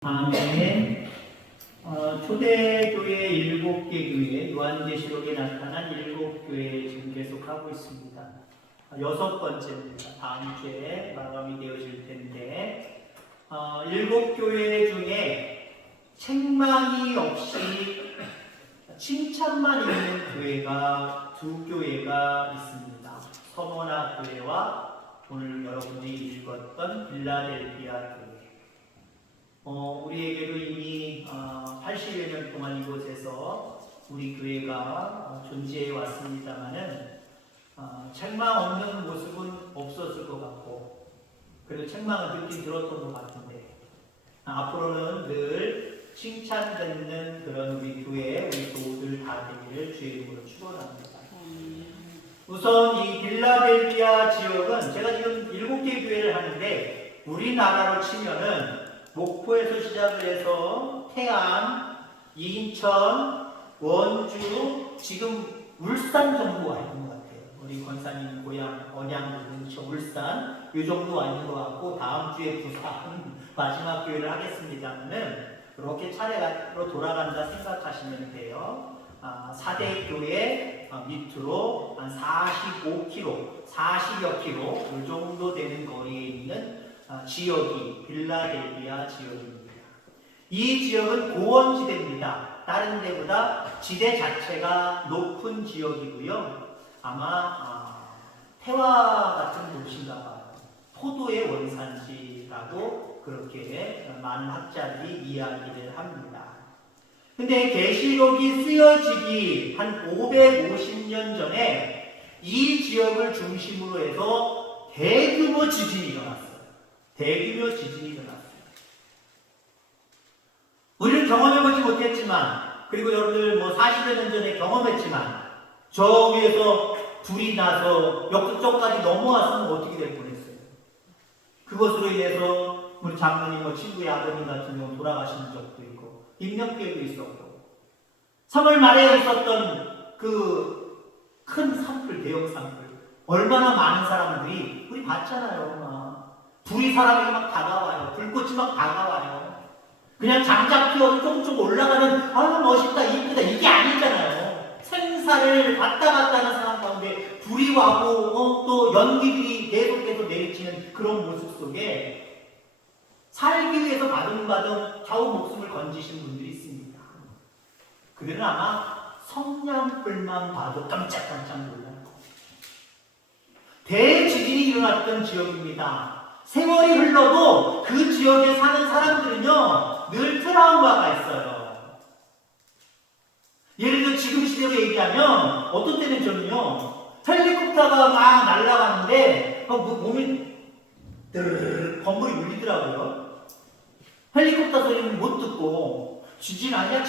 다음에 초대교회 7개 교회, 요한계시록에 나타난 7교회 지금 계속하고 있습니다. 6번째입니다. 다음 주에 마감이 되어질 텐데 7교회 중에 책망이 없이 칭찬만 있는 교회가 2교회가 있습니다. 서머나 교회와 오늘 여러분이 읽었던 빌라델비아 교회. 우리에게도 이미 80여 년 동안 이곳에서 우리 교회가 존재해 왔습니다만은 책망 없는 모습은 없었을 것 같고, 그래도 책망을 듣긴 들었던 것 같은데 앞으로는 늘 칭찬받는 그런 우리 교회, 우리 교우들 다 되기를 주의 이름으로 축원합니다. 우선 이 빌라델비아 지역은 제가 지금 7개 교회를 하는데 우리나라로 치면은 목포에서 시작을 해서 태안, 인천, 원주, 지금 울산 정도 와 있는 것 같아요. 우리 권사님 고향 언양 근처 울산 이 정도 와 있는 것 같고, 다음 주에 부산 마지막 교회를 하겠습니다.는 그렇게 차례로 돌아간다 생각하시면 돼요. 4대 교회 밑으로 한 45km, 40여 km 이 정도 되는 거리에 있는 지역이 빌라델비아 지역입니다. 이 지역은 고원지대입니다. 다른 데보다 지대 자체가 높은 지역이고요. 아마 태화 같은 곳인가 봐요. 포도의 원산지라고 그렇게 많은 학자들이 이야기를 합니다. 근데 계시록이 쓰여지기 한 550년 전에 이 지역을 중심으로 해서 대규모 지진이 일어났어요. 대규모 지진이 일어났어요. 우리는 경험해보지 못했지만, 그리고 여러분들 40여 년 전에 경험했지만, 저 위에서 불이 나서 역쪽까지 넘어왔으면 어떻게 될 뻔했어요. 그것으로 인해서 우리 장로님, 친구의 아버님 같은 경우 돌아가신 적도 있고, 인명피해도 있었고, 3월 말에 있었던 그 큰 산불, 대형 산불, 얼마나 많은 사람들이 우리 봤잖아요. 불이 사람에게 막 다가와요. 불꽃이 막 다가와요. 그냥 장작 피워서 조금 올라가는 멋있다, 이쁘다 이게 아니잖아요. 생사를 왔다 갔다 하는 상황 가운데 불이 와고 또 연기들이 계속해서 내리치는 그런 모습 속에 살기 위해서 바둥바둥 겨우 목숨을 건지신 분들이 있습니다. 그들은 아마 성냥불만 봐도 깜짝깜짝 놀랄 겁니다. 대지진이 일어났던 지역입니다. 세월이 흘러도 그 지역에 사는 사람들은요 늘 트라우마가 있어요. 예를 들어 지금 시대로 얘기하면 어떤 때는 저는요 헬리콥터가 막 날아가는데 몸이 건물이 울리더라고요. 헬리콥터 소리는 못 듣고 지진 아니야?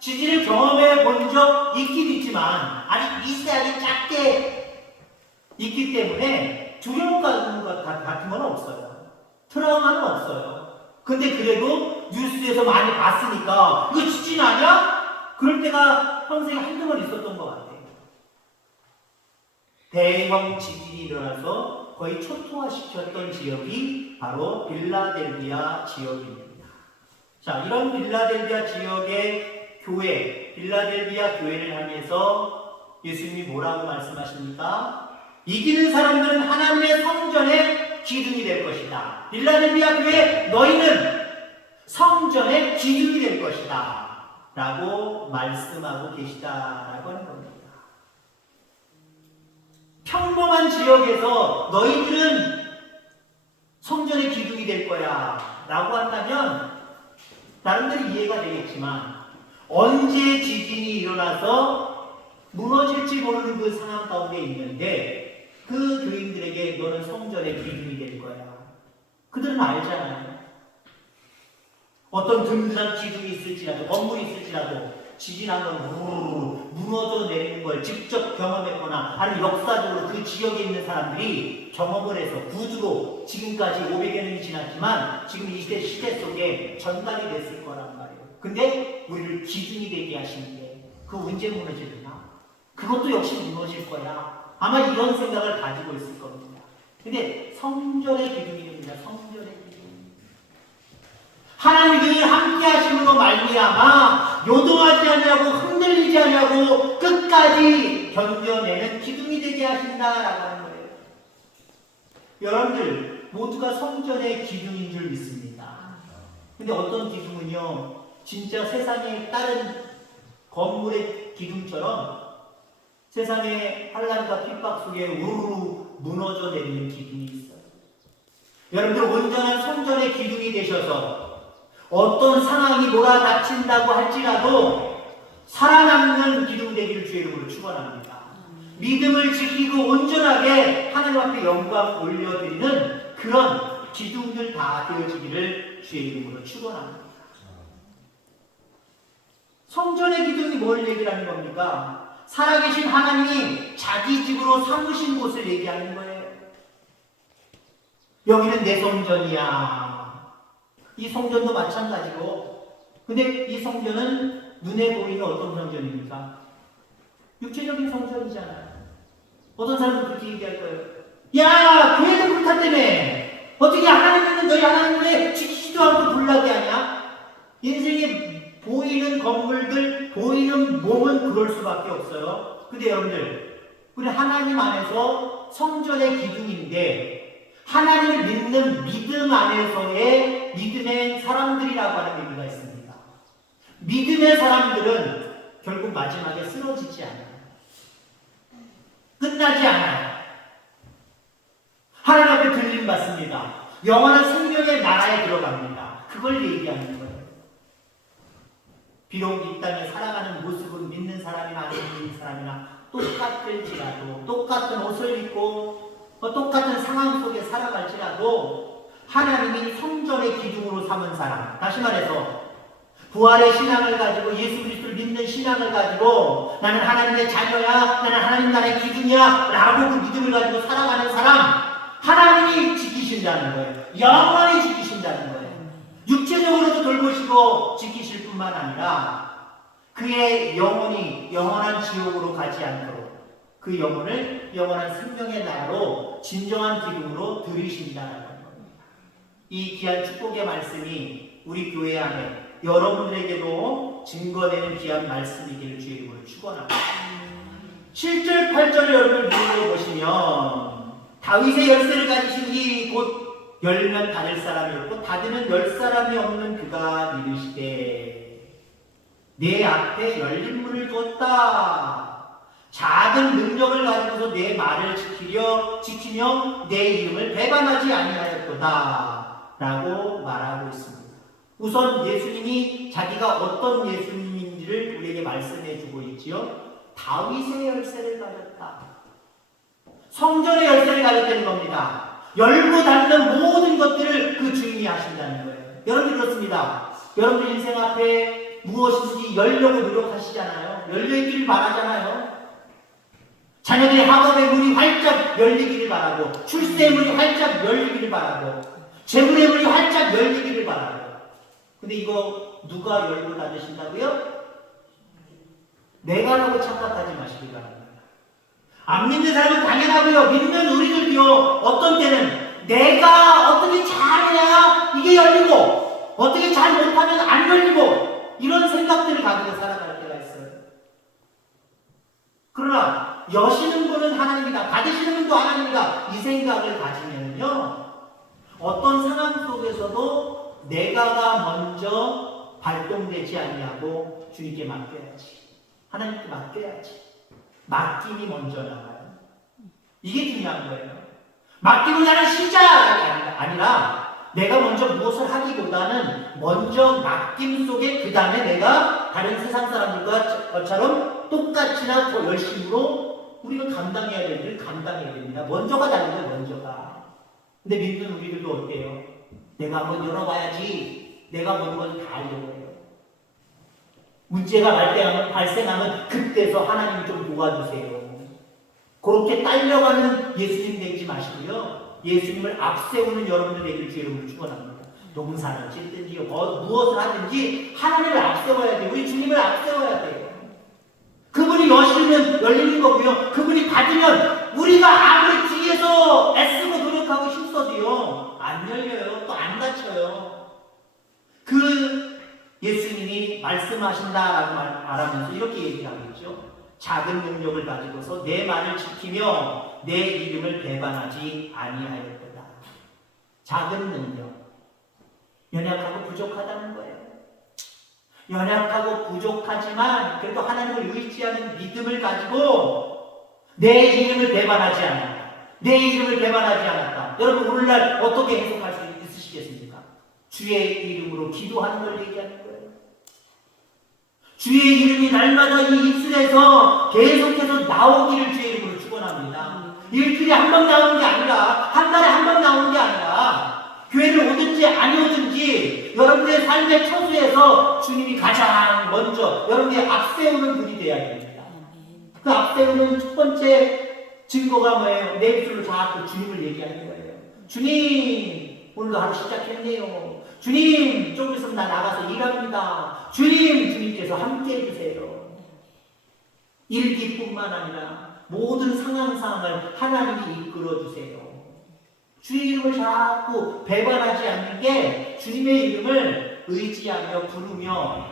지진을 경험해 본 적 있긴 있지만 아직 미세하게 작게 있기 때문에 두려움 같은 건 없어요. 트라우마는 없어요. 근데 그래도 뉴스에서 많이 봤으니까 이거 지진 아니야? 그럴 때가 평생에 한두 번 있었던 것 같아요. 대형 지진이 일어나서 거의 초토화시켰던 지역이 바로 빌라델비아 지역입니다. 자, 이런 빌라델비아 지역의 교회, 빌라델비아 교회를 향해서 예수님이 뭐라고 말씀하십니까? 이기는 사람들은 하나님의 성전의 기둥이 될 것이다. 빌라델비아 교회 너희는 성전의 기둥이 될 것이다. 라고 말씀하고 계시다라고 하는 겁니다. 평범한 지역에서 너희들은 성전의 기둥이 될 거야 라고 한다면 나름대로 이해가 되겠지만 언제 지진이 일어나서 무너질지 모르는 그 상황 가운데 있는데 그 교인들에게 너는 성전의 기둥이 될 거야. 그들은 알잖아요. 어떤 든든한 기둥이 있을지라도, 건물이 있을지라도 지진하면 무너져 내리는 걸 직접 경험했거나 아니면 역사적으로 그 지역에 있는 사람들이 경험을 해서 구두로 지금까지 500여 년이 지났지만 지금 이 시대 속에 전달이 됐을 거란 말이에요. 근데 우리를 기둥이 되게 하시는 게 그 언제 무너지려나? 그것도 역시 무너질 거야. 아마 이런 생각을 가지고 있을 겁니다. 근데 성전의 기둥이 됩니다. 성전의 기둥. 하나님이 늘 함께 하심으로 말미암아 요동하지 않냐고 흔들리지 않냐고 끝까지 견뎌내는 기둥이 되게 하신다라고 하는 거예요. 여러분들 모두가 성전의 기둥인 줄 믿습니다. 근데 어떤 기둥은요, 진짜 세상의 다른 건물의 기둥처럼 세상의 환난과 핍박 속에 우르르 무너져 내리는 기둥이 있어요. 여러분들 온전한 성전의 기둥이 되셔서 어떤 상황이 몰아닥친다고 할지라도 살아남는 기둥 되기를 주의 이름으로 축원합니다. 믿음을 지키고 온전하게 하나님 앞에 영광 올려드리는 그런 기둥들 다 되어지기를 주의 이름으로 축원합니다. 성전의 기둥이 뭘 얘기하는 겁니까? 살아계신 하나님이 자기 집으로 삼으신 곳을 얘기하는 거예요. 여기는 내 성전이야. 이 성전도 마찬가지고, 근데 이 성전은 눈에 보이는 어떤 성전입니까? 육체적인 성전이잖아요. 어떤 사람은 그렇게 얘기할 거예요. 야, 교회도 불탔다며. 어떻게 하나님 믿는 너희 하나님을 지키지도 않고 불나게 하냐? 인생에 보이는 건물들, 보이는 몸은 그럴 수밖에 없어요. 근데 여러분들, 우리 하나님 안에서 성전의 기둥인데 하나님을 믿는 믿음 안에서의 믿음의 사람들이라고 하는 의미가 있습니다. 믿음의 사람들은 결국 마지막에 쓰러지지 않아요. 끝나지 않아요. 하나님 앞에 들림 받습니다. 영원한 생명의 나라에 들어갑니다. 그걸 얘기하는 거예요. 비록 이 땅에 살아가는 모습은 믿는 사람이나 안 믿는 사람이나 똑같을지라도, 똑같은 옷을 입고 똑같은 상황 속에 살아갈지라도 하나님이 성전의 기둥으로 삼은 사람, 다시 말해서 부활의 신앙을 가지고 예수 그리스도를 믿는 신앙을 가지고 나는 하나님의 자녀야, 나는 하나님 나라의 기둥이야 라고 그 믿음을 가지고 살아가는 사람, 하나님이 지키신다는 거예요. 영원히 지키신다는 거예요. 육체적으로도 돌보시고 지키실 뿐만 아니라 그의 영혼이 영원한 지옥으로 가지 않도록 그 영혼을 영원한 생명의 나라로 진정한 기둥으로 들이신다는 겁니다. 이 귀한 축복의 말씀이 우리 교회 안에 여러분들에게도 증거되는 귀한 말씀이기를 주의 이름으로 축원합니다. 7절, 8절을 여러분 읽어보시면 다윗의 열쇠를 가지신 이 곧 열면 닫을 사람이었고 닫으면 열 사람이 없는 그가 이르시되 내 앞에 열린 문을 뒀다. 작은 능력을 가지고서 내 말을 지키며 내 이름을 배반하지 아니하였도다 라고 말하고 있습니다. 우선 예수님이 자기가 어떤 예수님인지를 우리에게 말씀해 주고 있지요. 다윗의 열쇠를 가졌다. 성전의 열쇠를 가졌다는 겁니다. 열고 닫는 모든 것들을 그 주인이 하신다는 거예요. 여러분 그렇습니다. 여러분들 인생 앞에 무엇인지 열려고 노력하시잖아요. 열려있기를 바라잖아요. 자녀들의 학업의 문이 활짝 열리기를 바라고, 출세의 문이 활짝 열리기를 바라고, 재물의 문이 활짝 열리기를 바라고. 근데 이거 누가 열고 닫으신다고요? 내가 라고 착각하지 마시기 바랍니다. 안 믿는 사람은 당연하고요. 믿는 우리들도요. 어떤 때는 내가 어떻게 잘해야 이게 열리고 어떻게 잘 못하면 안 열리고 이런 생각들을 가지고 살아갈 때가 있어요. 그러나 여시는 분은 하나님이다. 받으시는 분도 하나님이다. 이 생각을 가지면요. 어떤 상황 속에서도 내가가 먼저 발동되지 아니하고 주님께 맡겨야지. 하나님께 맡겨야지. 맡김이 먼저 나와요. 이게 중요한 거예요. 맡기고 나는 시작이 아니라 내가 먼저 무엇을 하기보다는 먼저 맡김 속에 그 다음에 내가 다른 세상 사람들과처럼 똑같이나 더 열심으로 우리가 감당해야 될 일을 감당해야 됩니다. 먼저가 다른 거예요. 먼저가. 근데 믿는 우리들도 어때요? 내가 한번 열어봐야지. 내가 모든 걸 다 하려고 해요. 문제가 발생하면 그때서 하나님 좀 도와주세요. 그렇게 딸려가는 예수님 되지 마시고요. 예수님을 앞세우는 여러분들 되길 주의 이름으로 축원합니다. 농사를 짓든지 무엇을 하든지 하나님을 앞세워야 돼요. 우리 주님을 앞세워야 돼요. 그분이 여시면 열리는 거고요. 그분이 받으면 우리가 아무리 뒤에서 애쓰고 노력하고 힘써도요. 안 열려요. 또 안 닫혀요. 그 예수님이 말씀하신다라고 말하면서 이렇게 얘기하겠죠. 작은 능력을 가지고서 내 말을 지키며 내 이름을 배반하지 아니하였도다. 작은 능력. 연약하고 부족하다는 거예요. 연약하고 부족하지만 그래도 하나님을 의지하는 믿음을 가지고 내 이름을 배반하지 않았다. 내 이름을 배반하지 않았다. 여러분 오늘날 어떻게 해석할 수 있으시겠습니까? 주의 이름으로 기도하는 걸 얘기하는 거예요. 주의 이름이 날마다 이 입술에서 계속해서 나오기를 주의 이름으로 축원합니다. 일주일에 한 번 나오는 게 아니라 한 달에 한 번 나오는 게 아니라 교회를 오든지 아니 오든지 여러분의 삶의 처소에서 주님이 가장 먼저 여러분의 앞세우는 분이 되어야 됩니다. 그 앞세우는 첫 번째 증거가 뭐예요? 내 입술로 자꾸 주님을 얘기하는 거예요. 주님 오늘도 하루 시작했네요. 주님 조금 있으면 나 나가서 일합니다. 주님께서 함께 해주세요. 일기뿐만 아니라 모든 상황을 하나님이 이끌어주세요. 주의 이름을 자꾸 배반하지 않는 게 주님의 이름을 의지하며 부르며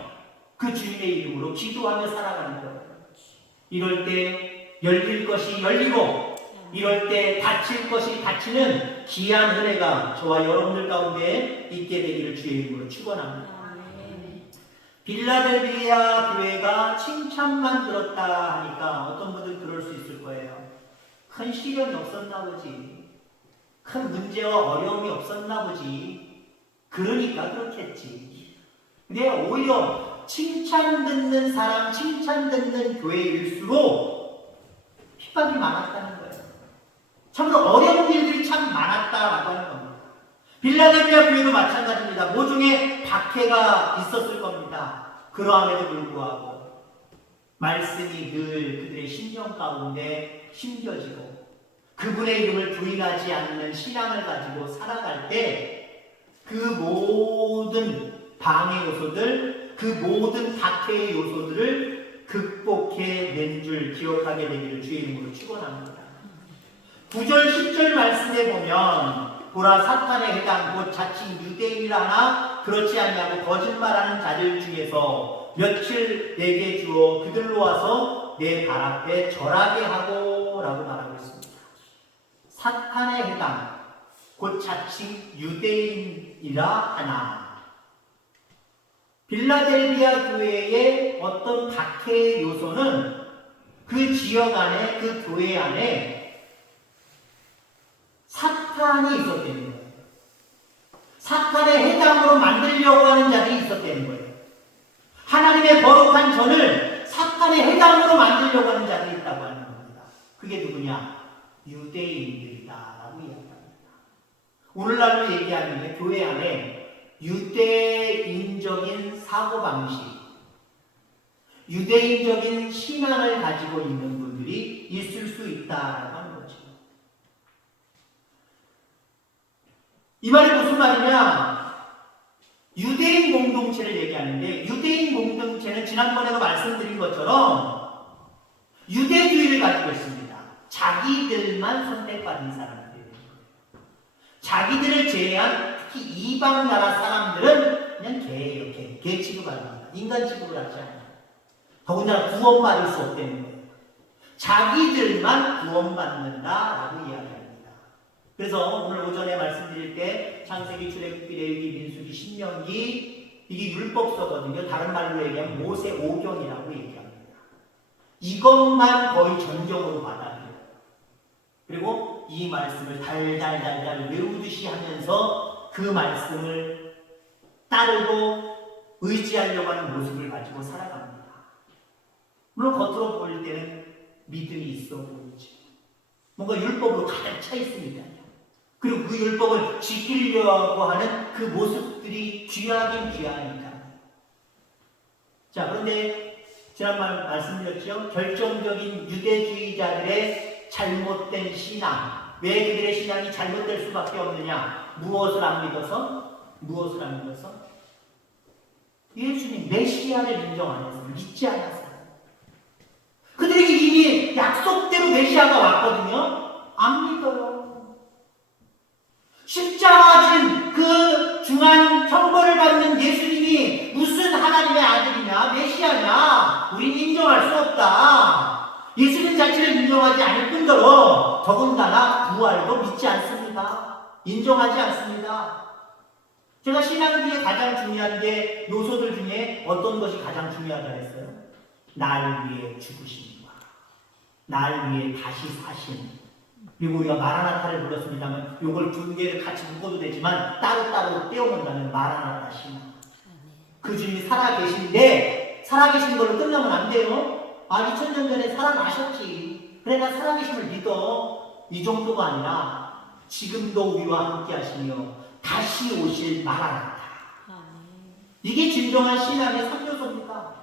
그 주님의 이름으로 기도하며 살아가는 거예요. 이럴 때 열릴 것이 열리고 이럴 때 닫힐 것이 닫히는 귀한 은혜가 저와 여러분들 가운데 있게 되기를 주의 이름으로 축원합니다. 빌라델비아 교회가 칭찬만 들었다 하니까 어떤 분들은 그럴 수 있을 거예요. 큰 시련이 없었나 보지. 큰 문제와 어려움이 없었나 보지. 그러니까 그렇겠지. 근데 오히려 칭찬 듣는 사람, 칭찬 듣는 교회일수록 핍박이 많았다는 거예요. 참으로 어려운 일들이 참 많았다라고 하는 겁니다. 빌라델비아 교회도 마찬가지입니다. 모종의 박해가 있었을 겁니다. 그러함에도 불구하고 말씀이 늘 그들의 심령 가운데 심겨지고 그분의 이름을 부인하지 않는 신앙을 가지고 살아갈 때 그 모든 방해 요소들, 그 모든 박해의 요소들을 극복해낸 줄 기억하게 되기를 주의 이름으로 축원합니다. 9절 10절 말씀에 보면 보라 사탄의 해당 곧 자칭 유대인이라 하나 그렇지 아니하고 거짓말하는 자들 중에서 며칠 내게 주어 그들로 와서 내 발 앞에 절하게 하고 라고 말하고 있습니다. 사탄의 해당 곧 자칭 유대인이라 하나 빌라델비아 교회의 어떤 박해의 요소는 그 지역 안에 그 교회 안에 사탄이 있었다는 거예요. 사탄의 해당으로 만들려고 하는 자들이 있었다는 거예요. 하나님의 거룩한 전을 사탄의 해당으로 만들려고 하는 자들이 있다고 하는 겁니다. 그게 누구냐? 유대인들이다라고 이야기합니다. 오늘날로 얘기하는 게 교회 안에 유대인적인 사고방식, 유대인적인 신앙을 가지고 있는 분들이 있을 수 있다라고 하는 거죠. 이 말이 무슨 말이냐? 유대인 공동체를 얘기하는데 유대인 공동체는 지난번에도 말씀드린 것처럼 유대주의를 가지고 있습니다. 자기들만 선택받은 사람들. 자기들을 제외한 특히 이방 나라 사람들은 그냥 개예요. 개 취급합니다. 인간 취급을 하지 않아요. 더군다나 구원받을 수 없다는 거예요. 자기들만 구원받는다라고 이야기합니다. 그래서 오늘 오전에 말씀드릴 때 창세기, 출애굽기, 레위기, 민수기, 신명기 이게 율법서거든요. 다른 말로 얘기하면 모세 오경이라고 얘기합니다. 이것만 거의 전경으로 받아들여요. 그리고 이 말씀을 달달달달 외우듯이 하면서 그 말씀을 따르고 의지하려고 하는 모습을 가지고 살아갑니다. 물론 겉으로 보일 때는 믿음이 있어 보이죠. 뭔가 율법으로 가득 차 있으니까요. 그리고 그 율법을 지키려고 하는 그 모습들이 귀하긴 귀하니까. 자, 그런데 지난번 말씀드렸죠. 결정적인 유대주의자들의 잘못된 신앙. 왜 그들의 신앙이 잘못될 수밖에 없느냐? 무엇을 안 믿어서? 무엇을 안 믿어서? 예수님 메시아를 인정 안 해서 믿지 않았어요. 그들에게 이미 약속대로 메시아가 왔거든요. 안 믿어요. 십자가 진 그 중한 형벌을 받는 예수님 인정하지 않을 뿐더러 더군다나 부활도 믿지 않습니다. 인정하지 않습니다. 제가 신앙 중에 가장 중요한 게 요소들 중에 어떤 것이 가장 중요하다 했어요? 날 위해 죽으심과 날 위해 다시 사심. 그리고 우리가 마라나타를 불렀습니다만 이걸 두 개를 같이 묶어도 되지만 따로따로 떼어놓는다면 마라나타 신앙. 그 주님이 살아계신데 살아계신 걸로 끝나면 안 돼요. 2000년 전에 살아나셨지. 그래 나 살아계심을 믿어. 이 정도가 아니라 지금도 우리와 함께 하시며 다시 오실 마라나타. 이게 진정한 신앙의 3요소입니다.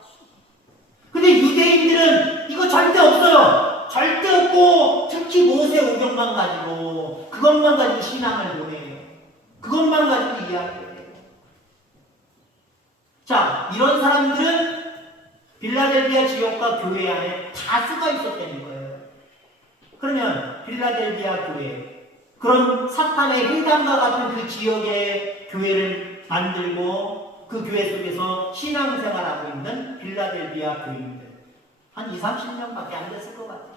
근데 유대인들은 이거 절대 없어요. 절대 없고 특히 모세 오경만 가지고 그것만 가지고 신앙을 보내요. 그것만 가지고 이야기해요. 자, 이런 사람들은 빌라델비아 지역과 교회 안에 다수가 있었다는 거예요. 그러면 빌라델비아 교회, 그런 사탄의 횡단과 같은 그 지역의 교회를 만들고 그 교회 속에서 신앙생활하고 있는 빌라델비아 교인들 한 20-30명밖에 안 됐을 것 같아요.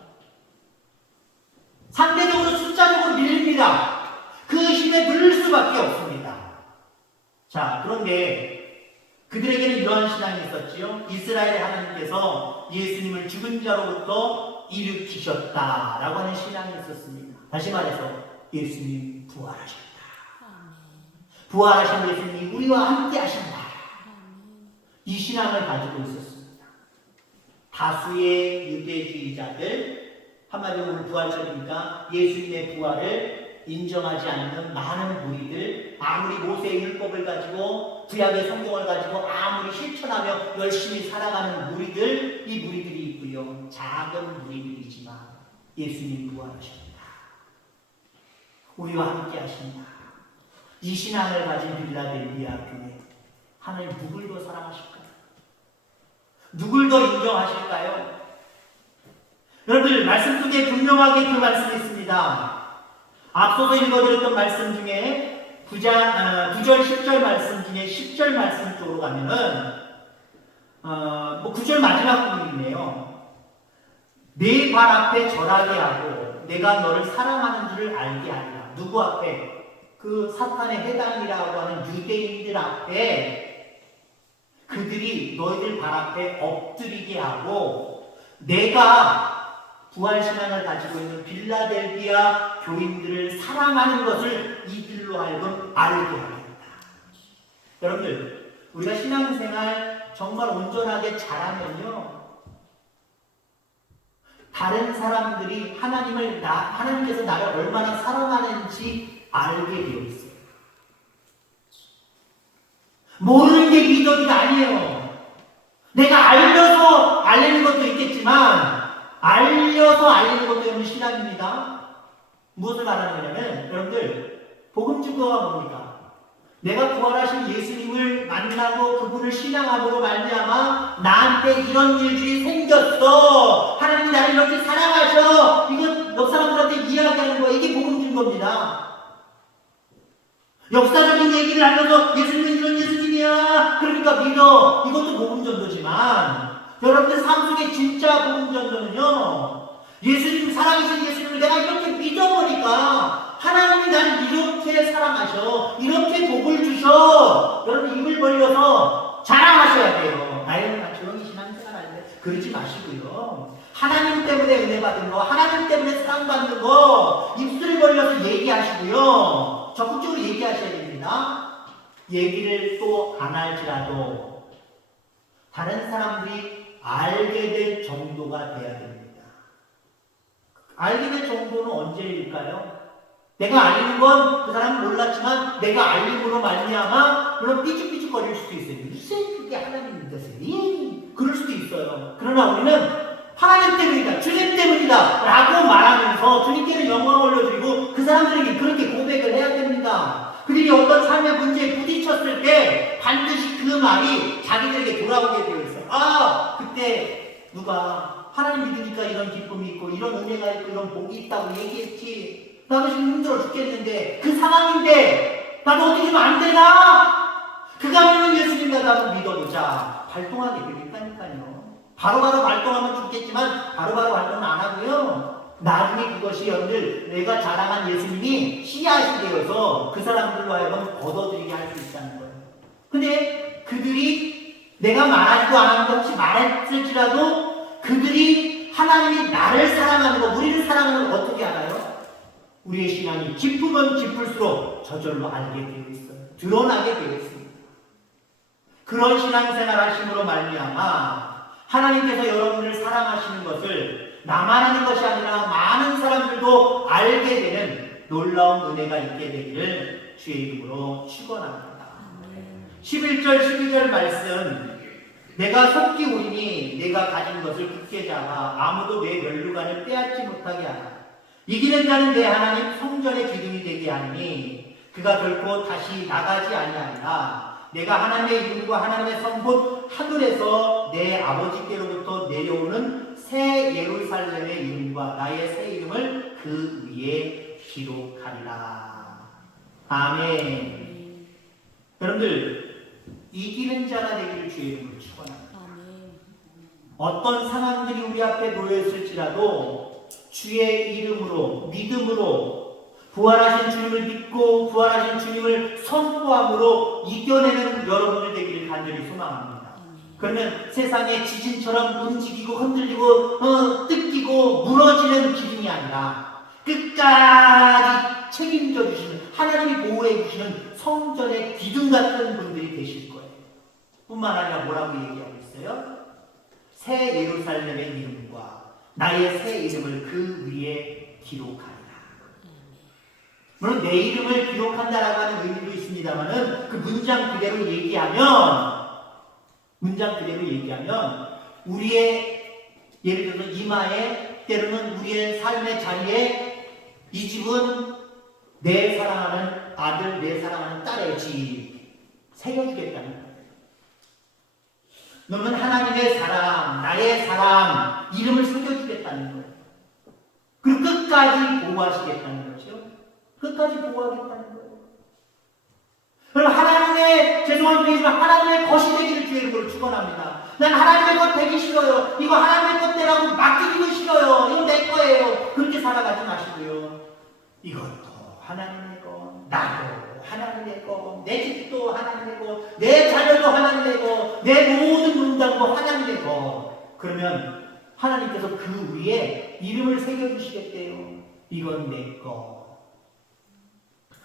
상대적으로 숫자적으로 밀립니다. 그 힘에 물릴 수밖에 없습니다. 자, 그런데 그들에게는 이러한 신앙이 있었지요. 이스라엘의 하나님께서 예수님을 죽은 자로부터 일으키셨다라고 하는 신앙이 있었습니다. 다시 말해서 예수님 부활하셨다. 부활하신 예수님이 우리와 함께 하신다. 이 신앙을 가지고 있었습니다. 다수의 유대주의자들, 한마디로 오늘 부활절이니까 예수님의 부활을 인정하지 않는 많은 무리들, 아무리 모세의 율법을 가지고 구약의 성경을 가지고 아무리 실천하며 열심히 살아가는 무리들, 이 무리들이 있고요. 작은 무리들이지만 예수님 부활하십니다. 우리와 함께 하신다. 이 신앙을 가진 빌라델비아 교회, 하나님 누굴 더 사랑하실까요? 누굴 더 인정하실까요? 여러분들 말씀 속에 분명하게 그 말씀이 있습니다. 앞서서 읽어드렸던 말씀 중에 9절 10절 말씀 중에 10절 말씀 쪽으로 가면은 9절 마지막 부분이네요. 내 발 앞에 절하게 하고 내가 너를 사랑하는 줄을 알게 하리라. 누구 앞에? 그 사탄의 해당이라고 하는 유대인들 앞에 그들이 너희들 발 앞에 엎드리게 하고 내가 부활신앙을 가지고 있는 빌라델비아 교인들을 사랑하는 것을 이들로 하여금 알게 하겠다. 여러분들, 우리가 신앙생활 정말 온전하게 잘하면요, 다른 사람들이 하나님께서 나를 얼마나 사랑하는지 알게 되어 있어요. 모르는 게 믿음이 아니에요. 내가 알려서 알리는 것도 있겠지만 알려서 알리는 것도 여러분 신앙입니다. 무엇을 말하는 거냐면 여러분들 복음 증거가 뭡니까? 내가 부활하신 예수님을 만나고 그분을 신앙함으로 말미암아 나한테 이런 일들이 생겼어. 하나님이 나를 이렇게 사랑하셔. 이거 옆 사람들한테 이야기하는 거야. 이게 복음 증거입니다. 역사적인 얘기를 알려서 예수님은 이런 예수님이야. 그러니까 믿어. 이것도 복음 전도지만 여러분들 삶 속에 진짜 복음 전도는요. 예수님 살아계신 예수님을 내가 이렇게 믿어보니까 하나님이 나를 이렇게 사랑하셔. 이렇게 복을 주셔. 여러분 입을 벌려서 자랑하셔야 돼요. 나이는 나 조용히 신앙생활 하는데 그러지 마시고요. 하나님 때문에 은혜 받은 거, 하나님 때문에 사랑받는 거 입술을 벌려서 얘기하시고요. 적극적으로 얘기하셔야 됩니다. 얘기를 또 안 할지라도 다른 사람들이 알게 될 정도가 돼야 됩니다. 알게 될 정도는 언제일까요? 내가 알리는 건 그 사람은 몰랐지만 내가 알림으로 말미암아 물론 삐죽삐죽거릴 수도 있어요. 무슨 그게 하나님 믿으세요? 그럴 수도 있어요. 그러나 우리는 하나님 때문이다, 주님 때문이다 라고 말하면서 주님께는 영광을 올려드리고 그 사람들에게 그렇게 고백을 해야 됩니다. 그들이 어떤 삶의 문제에 부딪혔을 때 반드시 그 말이 자기들에게 돌아오게 되어 있어요. 그때 누가 하나님 믿으니까 이런 기쁨이 있고 이런 은혜가 있고 이런 복이 있다고 얘기했지. 나도 지금 힘들어 죽겠는데 그 상황인데 나도 어떻게 하면 안 되나? 그가 믿는 예수님 나도 믿어보자. 발동하게 되겠다니까요. 바로바로 발동하면 좋겠지만 바로바로 발동은 안 하고요. 나중에 그것이 여러분들 내가 자랑한 예수님이 씨앗이 되어서 그 사람들로 하여금 걷어들이게 할 수 있다는 거예요. 근데 그들이 내가 말하지도 않았는데 혹시 말했을지라도 그들이 하나님이 나를 사랑하는 거, 우리를 사랑하는 거 어떻게 알아요? 우리의 신앙이 깊으면 깊을수록 저절로 알게 되어 있어요. 드러나게 되어 있습니다. 그런 신앙생활 하심으로 말미암아 하나님께서 여러분을 사랑하시는 것을 나만 아는 것이 아니라 많은 사람들도 알게 되는 놀라운 은혜가 있게 되기를 주의 이름으로 축원합니다. 11절 12절 말씀, 내가 속기 우리니 내가 가진 것을 굳게 잡아 아무도 내 면류관을 빼앗지 못하게 하라. 이기는 자는 내 하나님 성전의 기둥이 되게 하니 그가 결코 다시 나가지 아니하리라. 내가 하나님의 이름과 하나님의 성본 하늘에서 내 아버지께로부터 내려오는 새 예루살렘의 이름과 나의 새 이름을 그 위에 기록하리라. 아멘. 여러분들, 이기는 자가 되기를 주의 이름으로 축원합니다. 어떤 상황들이 우리 앞에 놓여있을지라도 주의 이름으로, 믿음으로, 부활하신 주님을 믿고 부활하신 주님을 선포함으로 이겨내는 여러분들 되기를 간절히 소망합니다. 그러면 세상의 지진처럼 움직이고 흔들리고 뜯기고 무너지는 기둥이 아니라 끝까지 책임져 주시는, 하나님이 보호해 주시는 성전의 기둥 같은 분들이 되실 거예요. 뿐만 아니라 뭐라고 얘기하고 있어요? 새 예루살렘의 이름과 나의 새 이름을 그 위에 기록하리라. 물론 내 이름을 기록한다라고 하는 의미도 있습니다만은 그 문장 그대로 얘기하면 우리의 예를 들어서 이마에, 때로는 우리의 삶의 자리에 이 집은 내 사랑하는 아들, 내 사랑하는 딸의 집 새겨주겠다는 거예요. 너는 하나님의 사람, 나의 사람 이름을 새겨주겠다는 거예요. 그리고 끝까지 보호하시겠다는 거죠. 끝까지 보호하겠다는 거예요. 그럼 하나님의, 죄송한 표현이지만 하나님의 것이 되기를 주의 이름으로 축원합니다. 난 하나님의 것 되기 싫어요. 이거 하나님의 것 되라고 맡기기도 싫어요. 이거 내 거예요. 그렇게 살아가지 마시고요. 이것도 하나님의 것, 나도 하나님의 것, 내 집도 하나님의 것, 내 자녀도 하나님의 것, 내 모든 문장도 하나님의 것. 그러면 하나님께서 그 위에 이름을 새겨주시겠대요. 이건 내 것.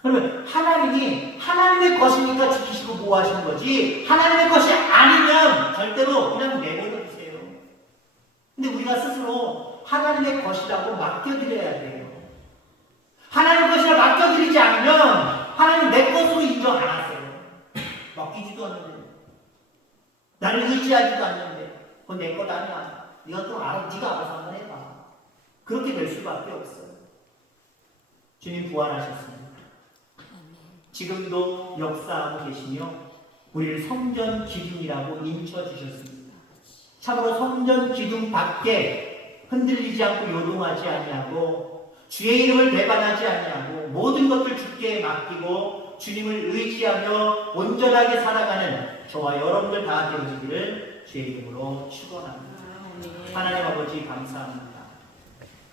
그러면 하나님이 하나님의 것이니까 지키시고 보호하시는 거지, 하나님의 것이 아니면 절대로 그냥 내버려 두세요. 근데 우리가 스스로 하나님의 것이라고 맡겨드려야 돼요. 하나님의 것이라 맡겨드리지 않으면 하나님 내 것으로 인정 안 하세요. 맡기지도 않는데, 나를 의지하지도 않는데, 그건 내 것 아니야. 네가 또 알아, 네가 알아서 한번 해봐. 그렇게 될 수밖에 없어요. 주님 부활하셨습니다. 지금도 역사하고 계시며 우리를 성전 기둥이라고 인쳐주셨습니다. 참으로 성전 기둥 밖에 흔들리지 않고 요동하지 아니하고 주의 이름을 배반하지 아니하고 모든 것을 주께 맡기고 주님을 의지하며 온전하게 살아가는 저와 여러분들 다 되시기를 주의 이름으로 축원합니다. 하나님 아버지 감사합니다.